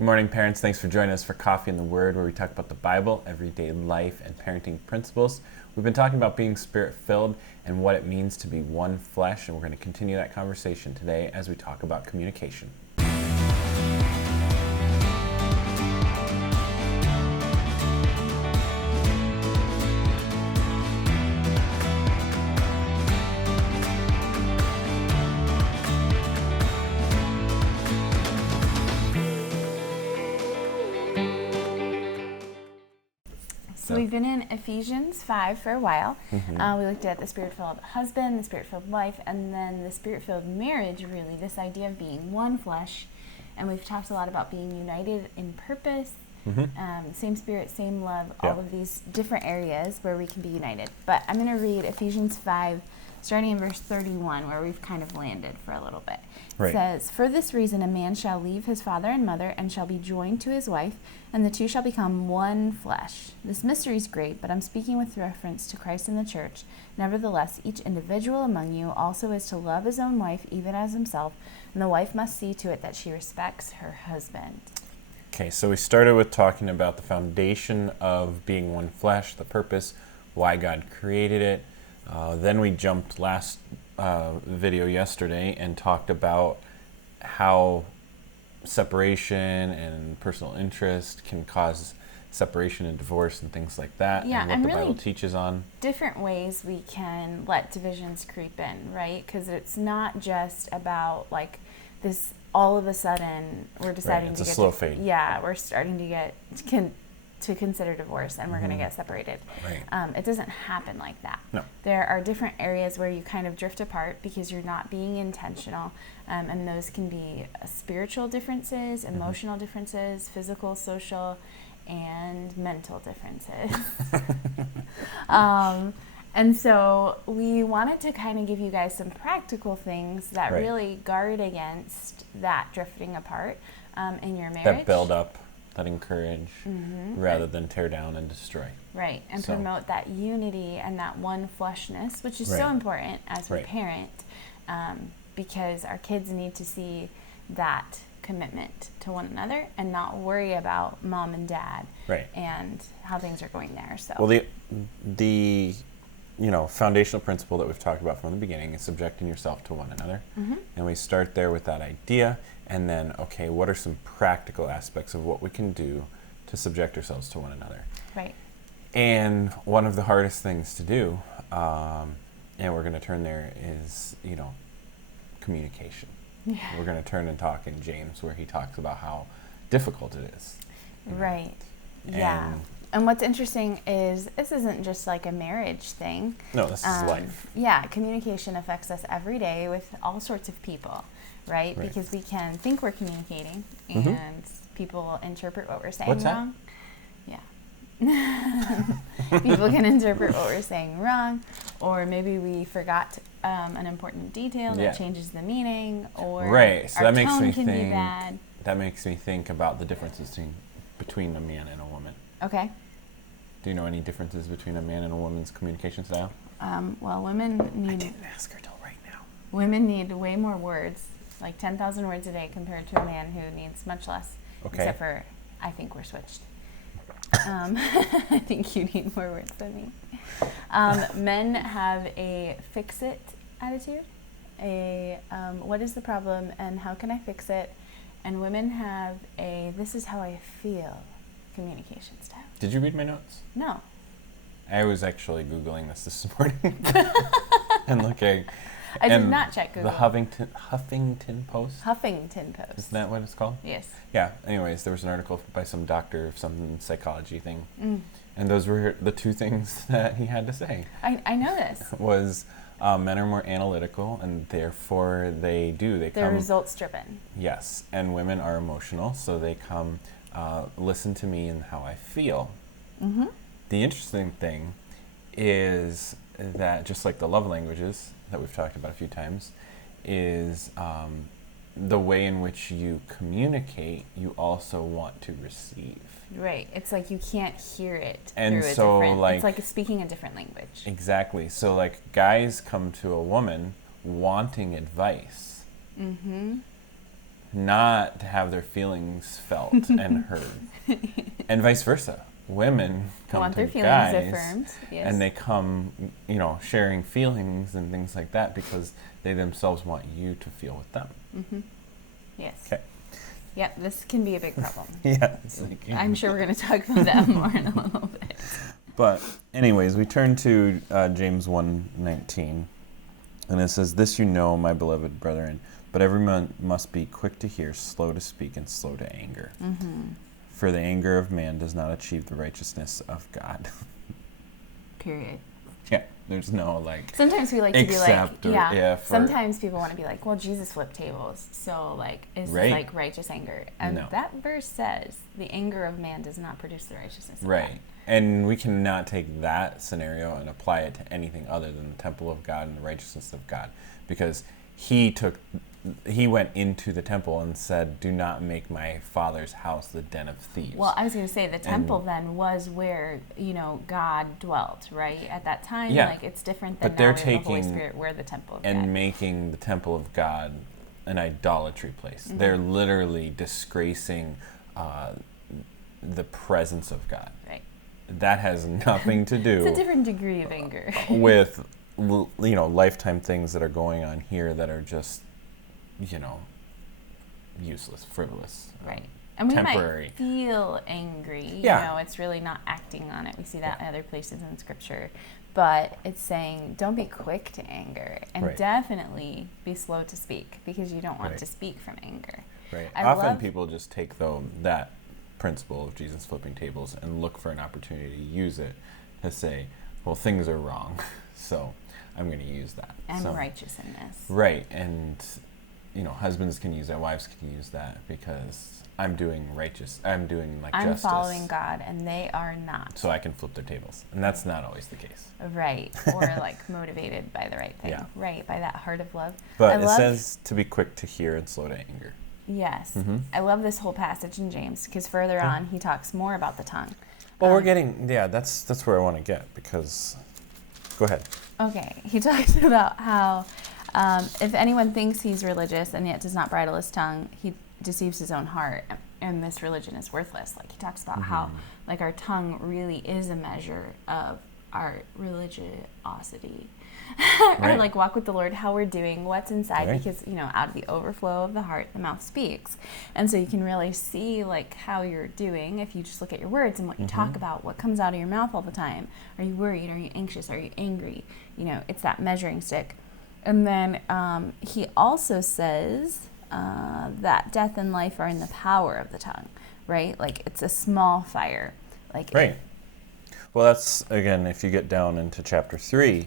Good morning, parents. Thanks for joining us for Coffee and the Word, where we talk about the Bible, everyday life, and parenting principles. We've been talking about being spirit-filled and what it means to be one flesh, and we're going to continue that conversation today as we talk about communication. So we've been in Ephesians 5 for a while. We looked at the spirit-filled husband, the spirit-filled wife, and then the spirit-filled marriage, really, this idea of being one flesh. And we've talked a lot about being united in purpose, same spirit, same love, all of these different areas where we can be united. But I'm going to read Ephesians 5, starting in verse 31, where we've kind of landed for a little bit. It says, "For this reason a man shall leave his father and mother and shall be joined to his wife, and the two shall become one flesh. This mystery is great, but I'm speaking with reference to Christ and the church. Nevertheless, each individual among you also is to love his own wife even as himself, and the wife must see to it that she respects her husband." Okay, so we started with talking about the foundation of being one flesh, the purpose, why God created it. Then we jumped last video yesterday and talked about how separation and personal interest can cause separation and divorce and things like that, and what the really Bible teaches on. Different ways we can let divisions creep in, right? Because it's not just about like this all of a sudden we're deciding it's to a get slow fade. Yeah, we're starting to get to consider divorce, and we're going to get separated. It doesn't happen like that. No. There are different areas where you kind of drift apart because you're not being intentional, and those can be spiritual differences, emotional differences, physical, social, and mental differences. And so we wanted to kind of give you guys some practical things that really guard against that drifting apart in your marriage. That build up, that encourage, rather than tear down and destroy. Right, and promote that unity and that one fleshness, which is so important as we parent, because our kids need to see that commitment to one another and not worry about mom and dad and how things are going there. So, well, the foundational principle that we've talked about from the beginning is subjecting yourself to one another, and we start there with that idea. And then, okay, what are some practical aspects of what we can do to subject ourselves to one another? Right. And one of the hardest things to do, and we're going to turn there, is, communication. Yeah. We're going to turn and talk in James, where he talks about how difficult it is. Right. And what's interesting is this isn't just like a marriage thing. No, this is life. Yeah, communication affects us every day with all sorts of people. Right? Because we can think we're communicating, and people interpret what we're saying wrong. Yeah. People can interpret what we're saying wrong, or maybe we forgot an important detail that changes the meaning, or so our that makes tone me can think, be bad. That makes me think about the differences between a man and a woman. Okay. Do you know any differences between a man and a woman's communication style? Well, women need... I didn't ask her till right now. Women need way more words, like 10,000 words a day, compared to a man who needs much less. Okay. Except for, I think we're switched. I think you need more words than me. Men have a fix-it attitude, what is the problem and how can I fix it? And women have a this is how I feel communication style. Did you read my notes? No. I was actually Googling this morning and looking. I did not check Google. The Huffington Post? Huffington Post. Isn't that what it's called? Yes. Yeah. Anyways, there was an article by some doctor of some psychology thing. And those were the two things that he had to say. I know this. Was men are more analytical, and therefore they're results driven. Yes. And women are emotional, so they come listen to me and how I feel. The interesting thing is that, just like the love languages that we've talked about a few times, is the way in which you communicate, you also want to receive. Right. It's like you can't hear it And through so, a different... like... It's like speaking a different language. Exactly. So, like, guys come to a woman wanting advice. not to have their feelings felt and heard. And vice versa. Women come want to their feelings guys affirmed, yes. and they come, sharing feelings and things like that because they themselves want you to feel with them. Mm-hmm. Yes. Okay. Yep, this can be a big problem. Yeah. I'm sure we're going to talk about that more in a little bit. But anyways, we turn to James 1:19, and it says, "This you know, my beloved brethren, but everyone must be quick to hear, slow to speak, and slow to anger. Mm-hmm. For the anger of man does not achieve the righteousness of God." Period. Yeah, there's no Sometimes we like to be like, yeah. Sometimes people want to be like, well, Jesus flipped tables, so is this like righteous anger? And No. that verse says the anger of man does not produce the righteousness of Right. God. And we cannot take that scenario and apply it to anything other than the temple of God and the righteousness of God, because he went into the temple and said, "Do not make my Father's house the den of thieves." Well, I was going to say the temple then was where, God dwelt, right? At that time, it's different than but they're now we have the Holy taking Spirit, we're the temple of and God. making the temple of God an idolatry place. Mm-hmm. They're literally disgracing the presence of God. Right. That has nothing to do It's a different degree of anger. with lifetime things that are going on here that are just useless, frivolous, Right. And we temporary. might feel angry. Yeah. It's really not acting on it. We see that in other places in Scripture. But it's saying don't be quick to anger and Right. definitely be slow to speak because you don't want Right. to speak from anger. Right. I Often love- people just take that principle of Jesus flipping tables and look for an opportunity to use it to say, well, things are wrong, so I'm going to use that. I'm So- righteous in this. Right. And husbands can use that, wives can use that because I'm doing justice. I'm following God and they are not. So I can flip their tables. And that's not always the case. Right. Or motivated by the right thing. Yeah. Right. By that heart of love. But it says to be quick to hear and slow to anger. Yes. Mm-hmm. I love this whole passage in James because further on he talks more about the tongue. Well, we're getting, that's where I want to get because, go ahead. Okay. He talks about how if anyone thinks he's religious and yet does not bridle his tongue, he deceives his own heart, and this religion is worthless. He talks about how our tongue really is a measure of our religiosity. Right. Or walk with the Lord, how we're doing, what's inside, Right. because out of the overflow of the heart the mouth speaks. And so you can really see how you're doing if you just look at your words and what you talk about, what comes out of your mouth all the time. Are you worried? Are you anxious? Are you angry? It's that measuring stick. And then he also says that death and life are in the power of the tongue, right? It's a small fire. Right. Well, that's, again, if you get down into chapter 3,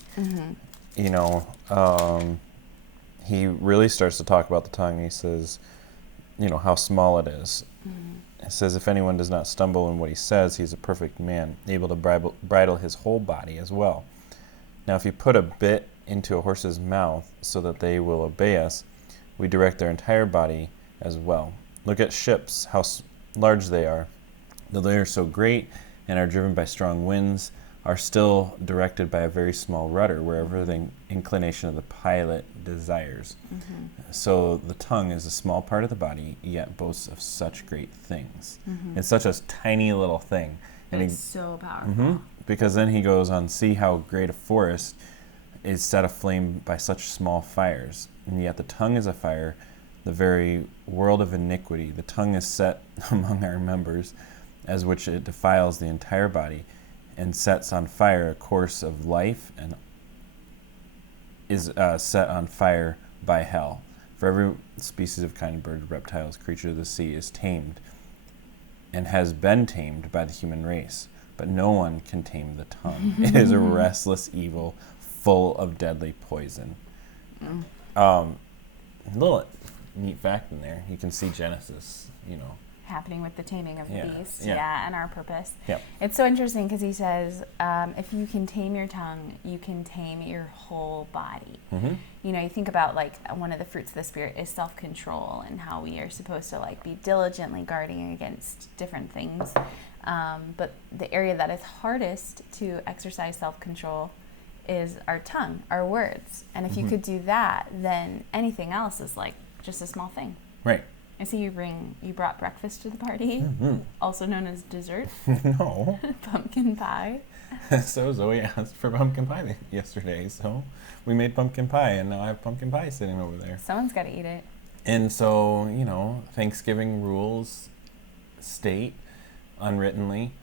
he really starts to talk about the tongue. He says, how small it is. It says, if anyone does not stumble in what he says, he's a perfect man, able to bridle his whole body as well. Now, if you put a bit into a horse's mouth so that they will obey us, we direct their entire body as well. Look at ships, how large they are. Though they are so great and are driven by strong winds, are still directed by a very small rudder wherever the inclination of the pilot desires. So the tongue is a small part of the body, yet boasts of such great things. It's such a tiny little thing. And it's so powerful. Because then he goes on, see how great a forest is set aflame by such small fires. And yet the tongue is a fire, the very world of iniquity. The tongue is set among our members, as which it defiles the entire body, and sets on fire a course of life, and is set on fire by hell. For every species of kind of bird, reptiles, creature of the sea is tamed, and has been tamed by the human race. But no one can tame the tongue. It is a restless evil, full of deadly poison. Little neat fact in there. You can see Genesis, Happening with the taming of the beast, yeah. and our purpose. Yep. It's so interesting because he says, if you can tame your tongue, you can tame your whole body. You think about one of the fruits of the Spirit is self-control and how we are supposed to be diligently guarding against different things. But the area that is hardest to exercise self-control is our tongue, our words. And if you could do that, then anything else is just a small thing. Right. I see you brought breakfast to the party, also known as dessert. No. Pumpkin pie. So Zoe asked for pumpkin pie yesterday, so we made pumpkin pie, and now I have pumpkin pie sitting over there. Someone's got to eat it. And so, Thanksgiving rules state, unwrittenly,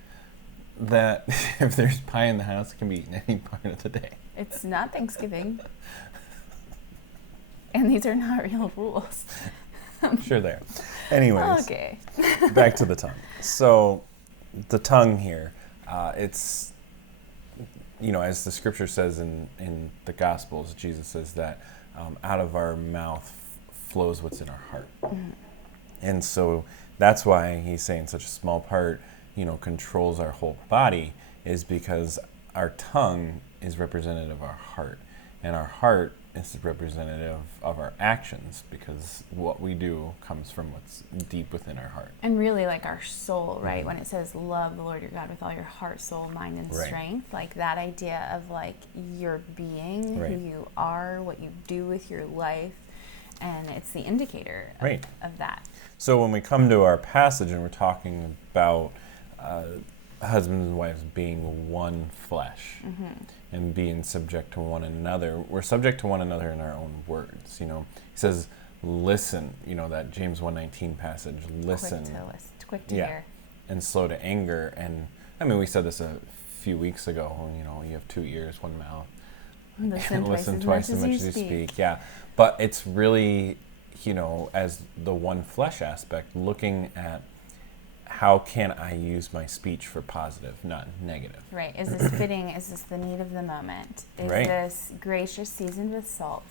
that if there's pie in the house, it can be eaten any part of the day. It's not Thanksgiving. And these are not real rules. Sure they are. Anyways, okay. Back to the tongue. So, the tongue here, it's, as the scripture says in the Gospels, Jesus says that out of our mouth flows what's in our heart. Mm-hmm. And so that's why he's saying such a small part, controls our whole body, is because our tongue is representative of our heart. And our heart is representative of our actions, because what we do comes from what's deep within our heart. And really, like our soul, right? Mm-hmm. When it says love the Lord your God with all your heart, soul, mind, and strength, like that idea of like your being, who you are, what you do with your life, and it's the indicator of that. So when we come to our passage and we're talking about husbands and wives being one flesh, mm-hmm. and being subject to one another, we're subject to one another in our own words. He says, listen, that James 1:19 passage, listen. Quick to hear. And slow to anger. And we said this a few weeks ago, you have 2 ears, 1 mouth. Listen twice as much as you speak. Yeah. But it's really, as the one flesh aspect, looking at how can I use my speech for positive, not negative. Right. Is this fitting? Is this the need of the moment? Is this gracious, seasoned with salt?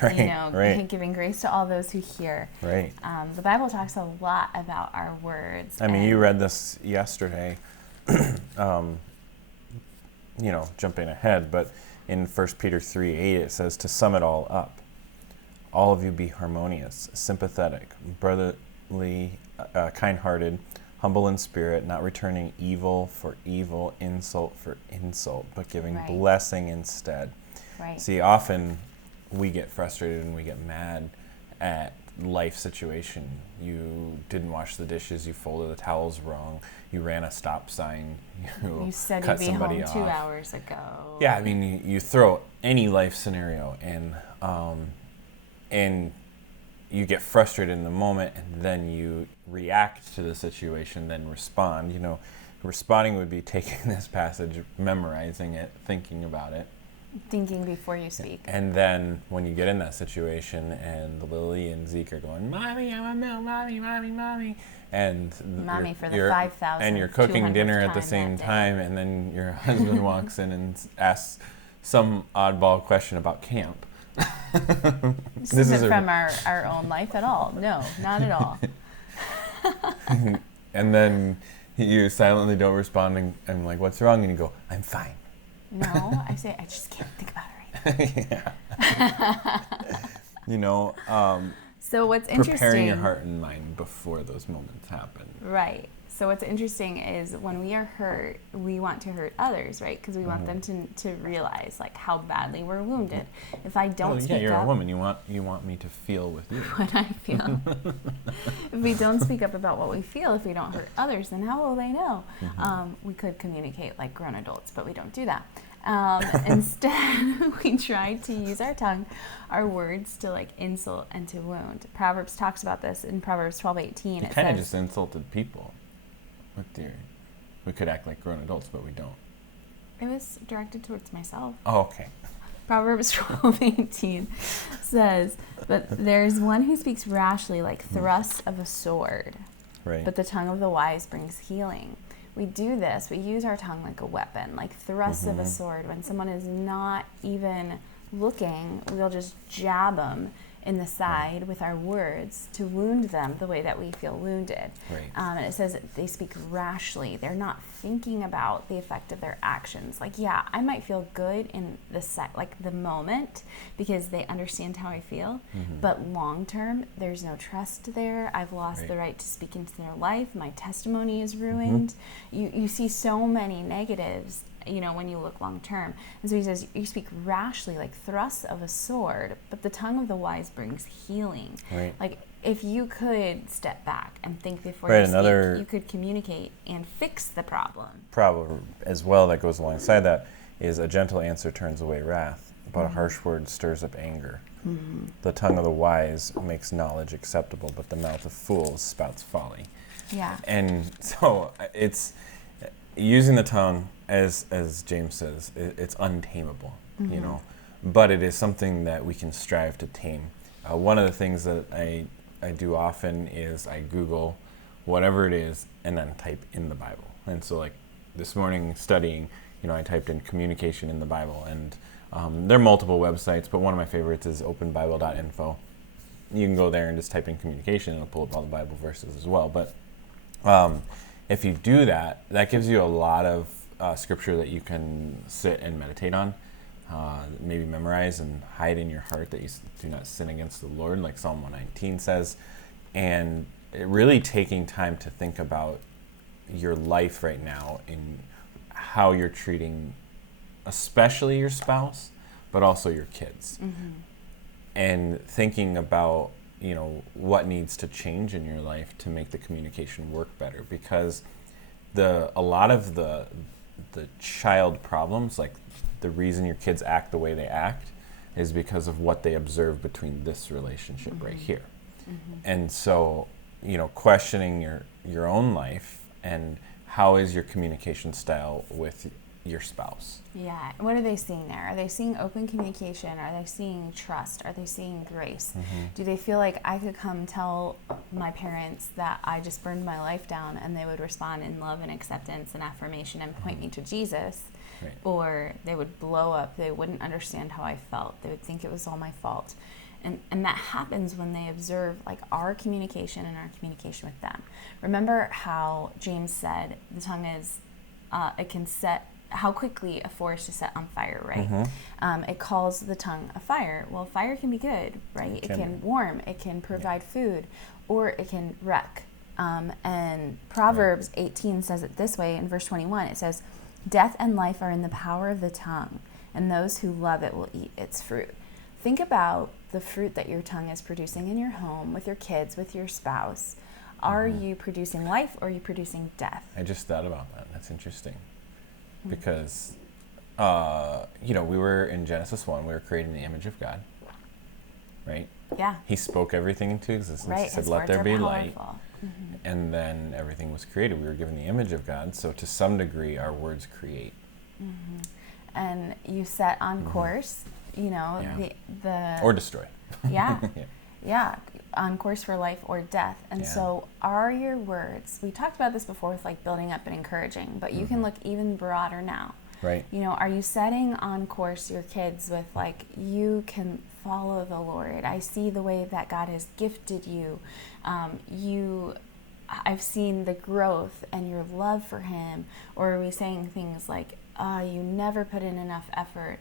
Giving grace to all those who hear. Right. The Bible talks a lot about our words. You read this yesterday, jumping ahead, but in 1 Peter 3:8 it says, to sum it all up, all of you be harmonious, sympathetic, brotherly, kind-hearted, humble in spirit, not returning evil for evil, insult for insult, but giving blessing instead. Right. See, often we get frustrated and we get mad at life situation. You didn't wash the dishes, you folded the towels wrong, you ran a stop sign, you said cut you'd be somebody home off. 2 hours ago. Yeah, you throw any life scenario and you get frustrated in the moment, and then you react to the situation, then respond. Responding would be taking this passage, memorizing it, thinking about it. Thinking before you speak. And then when you get in that situation and Lily and Zeke are going, Mommy, I want milk, Mommy, Mommy, Mommy. And Mommy for the 5,000. And you're cooking dinner at the same time, and then your husband walks in and asks some oddball question about camp. This isn't from our own life at all. No, not at all. And then you silently don't respond, and I'm like, what's wrong? And you go, I'm fine. No, I say, I just can't think about it right now. So what's interesting... Preparing your heart and mind before those moments happen. Right. So what's interesting is when we are hurt, we want to hurt others, right? Because we want them to realize like how badly we're wounded. If I don't speak up... Yeah, you're a woman. You want me to feel with you. What I feel. If we don't speak up about what we feel, if we don't hurt others, then how will they know? Mm-hmm. We could communicate like grown adults, but we don't do that. Instead, we try to use our tongue, our words, to like insult and to wound. Proverbs talks about this in Proverbs 12:18. It kind of just insulted people. We could act like grown adults, but we don't. It was directed towards myself. Oh, okay. Proverbs 12:18 says, but there's one who speaks rashly like thrusts of a sword. Right. But the tongue of the wise brings healing. We do this. We use our tongue like a weapon, like thrusts of a sword. When someone is not even looking, we'll just jab them in the side with our words to wound them the way that we feel wounded. Right. And it says that they speak rashly. They're not thinking about the effect of their actions. Like, yeah, I might feel good in the moment because they understand how I feel, but long term, there's no trust there. I've lost the right to speak into their life. My testimony is ruined. You see so many negatives, when you look long term. And so he says, you speak rashly like thrusts of a sword, but the tongue of the wise brings healing. Right. Like if you could step back and think before Right, you another speak, you could communicate and fix the problem. proverb as well that goes alongside that is a gentle answer turns away wrath, but a harsh word stirs up anger. The tongue of the wise makes knowledge acceptable, but the mouth of fools spouts folly. Yeah. And so it's using the tongue, as James says, it's untamable, you know, but it is something that we can strive to tame. One of the things that I do often is I Google whatever it is and then type in the Bible. And so like this morning studying, you know, I typed in communication in the Bible, and there are multiple websites, but one of my favorites is openbible.info. You can go there and just type in communication and it'll pull up all the Bible verses as well. But if you do that, that gives you a lot of scripture that you can sit and meditate on, maybe memorize and hide in your heart that you do not sin against the Lord, like Psalm 119 says. And really taking time to think about your life right now and how you're treating especially your spouse, but also your kids. And thinking about, you know, what needs to change in your life to make the communication work better, because a lot of the child problems, like the reason your kids act the way they act, is because of what they observe between this relationship right here. And so, you know, questioning your own life and how is your communication style with your spouse. Yeah. What are they seeing there? Are they seeing open communication? Are they seeing trust? Are they seeing grace? Do they feel like I could come tell my parents that I just burned my life down and they would respond in love and acceptance and affirmation and point me to Jesus? Right. Or they would blow up. They wouldn't understand how I felt. They would think it was all my fault. And that happens when they observe like our communication and our communication with them. Remember how James said the tongue is, it can set, how quickly a forest is set on fire, right? It calls the tongue a fire. Well, fire can be good, right? It can warm, it can provide food, or it can wreck. And Proverbs 18 says it this way in verse 21. It says, "Death and life are in the power of the tongue, and those who love it will eat its fruit." Think about the fruit that your tongue is producing in your home, with your kids, with your spouse. Are you producing life or are you producing death? I just thought about that. That's interesting. Because, you know, we were in Genesis 1, we were created in the image of God, right? Yeah. He spoke everything into existence. Right. He said, His let words there are be light. powerful. And then everything was created. We were given the image of God. So to some degree, our words create. And you set on course, you know, the or destroy. Yeah. Yeah. On course for life or death. And so are your words, we talked about this before with like building up and encouraging, but you can look even broader now. Right. You know, are you setting on course your kids with like, you can follow the Lord. I see the way that God has gifted you. I've seen the growth and your love for him. Or are we saying things like, you never put in enough effort.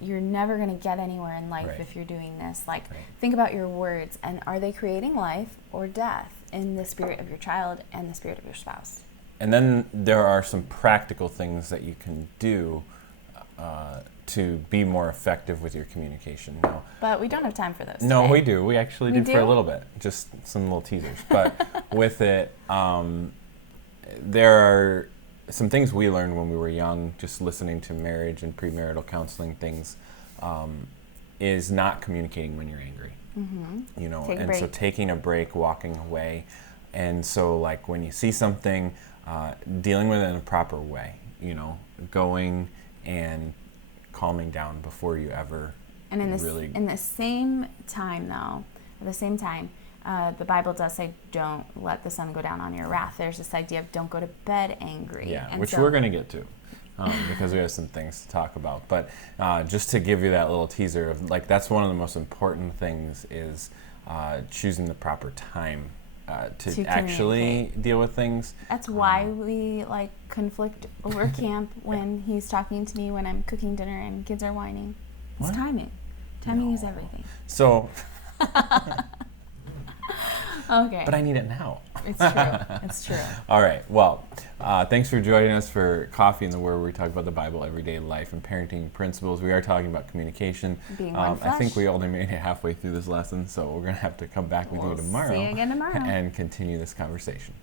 You're never going to get anywhere in life if you're doing this. Like, think about your words, and are they creating life or death in the spirit of your child and the spirit of your spouse? And then there are some practical things that you can do to be more effective with your communication. No, but we don't have time for those. No, today. we do. We actually did for a little bit, just some little teasers. But with it, there are some things we learned when we were young, just listening to marriage and premarital counseling things, is not communicating when you're angry. You know, and so taking a break, walking away, and so like when you see something, dealing with it in a proper way. You know, going and calming down before you ever. And in the same time, though, at the same time. The Bible does say, don't let the sun go down on your wrath. There's this idea of don't go to bed angry. Yeah, and which we're going to get to because we have some things to talk about. But just to give you that little teaser of, like, that's one of the most important things is choosing the proper time to actually deal with things. That's why we, like, conflict over camp when he's talking to me when I'm cooking dinner and kids are whining. It's timing. Timing is everything. So... Okay. But I need it now. It's true. It's true. All right. Well, thanks for joining us for Coffee in the Word, where we talk about the Bible, everyday life, and parenting principles. We are talking about communication. Being one flesh. I think we only made it halfway through this lesson, so we're going to have to come back with you tomorrow. See you again tomorrow. And continue this conversation.